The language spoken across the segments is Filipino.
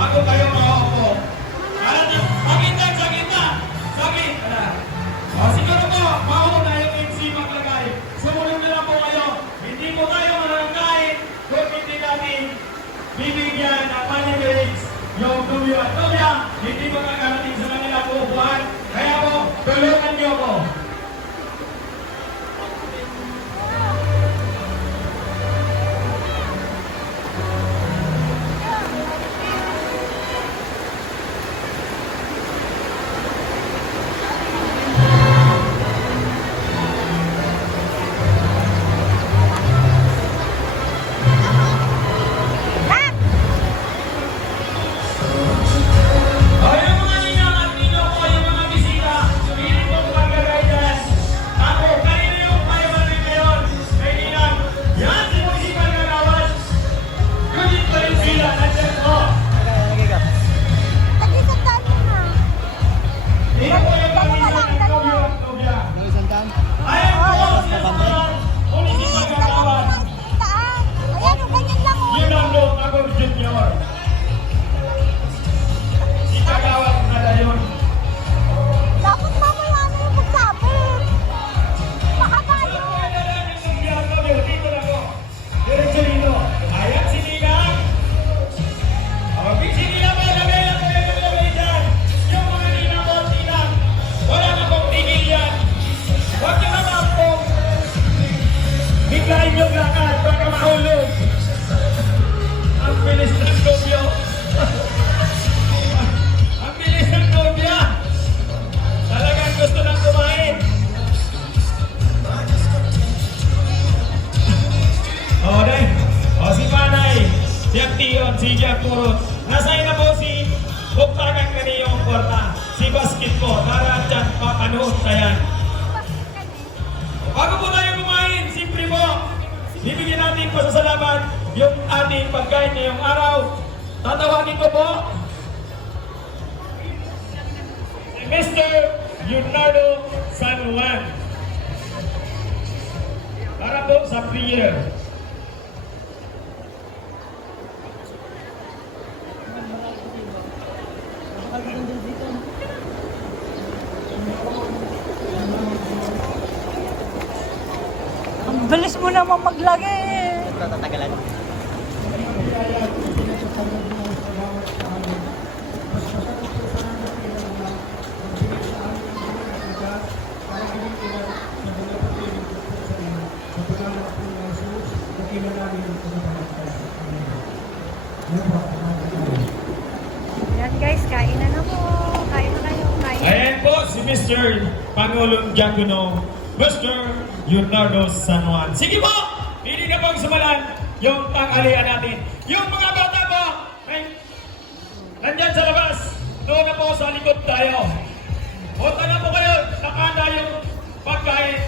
bago kayo makaupo. Para na, sa gitna, sa gitna, sa gitna. O, siguro po, mauna yung MC maglagay. Sumunod na lang po kayo. Hindi po tayo marangkain kung hindi natin bibigyan ng panigrigs yung tuyo at tuya. Hindi po kakarating sa kanila po upuan. Kaya po, tuloy biglayin yung lakad. Baka mahulog. Ang bilis ng Tokyo. Ang bilis ng Tokyo. Talagang gusto nang kumain. O, dahil. O, si Panay, si Aktion, si Jack Purot. Nasa'yo na po si Buktakan kaniyong kwarta. Si Basket po, para dyan, papanood na yan. Bibigyan natin pasasalamat yung ating pagkain ngayong araw. Tatawagin ko po Mr. Leonardo San Juan. Para po sa prayer. Bilis mo naman maglagay. Tatagalan. Ayan guys, kain na na po. Kain na kayo. Kain. Ayan po si Mr. Pangulong Diacono, Mr. Leonardo San Juan. Sige po! Pili na pong sumalan yung tanghalian natin. Yung mga bata po, ay, nandyan sa labas. Doon na po sa likod tayo. Punta na po kayo, nakanda yung pagkain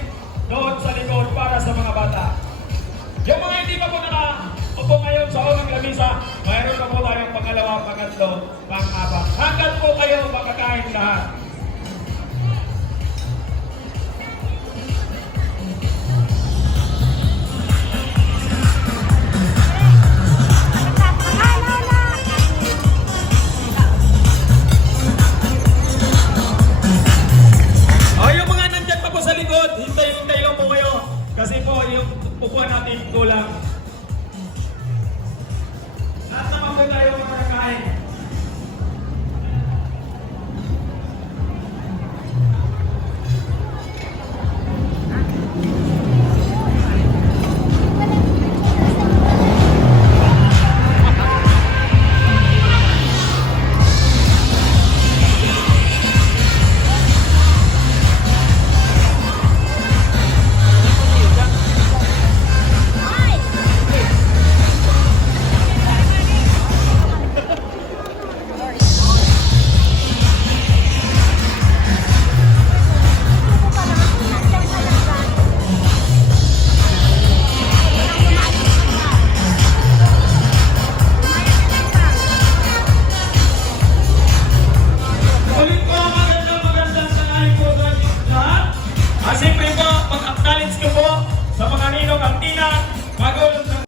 doon sa likod para sa mga bata. Yung mga hindi pa po nakaupo ngayon sa unang lamisa, mayroon na po tayong pangalawa, pangatlo, pang-apat. Hanggat po kayo makakain lahat.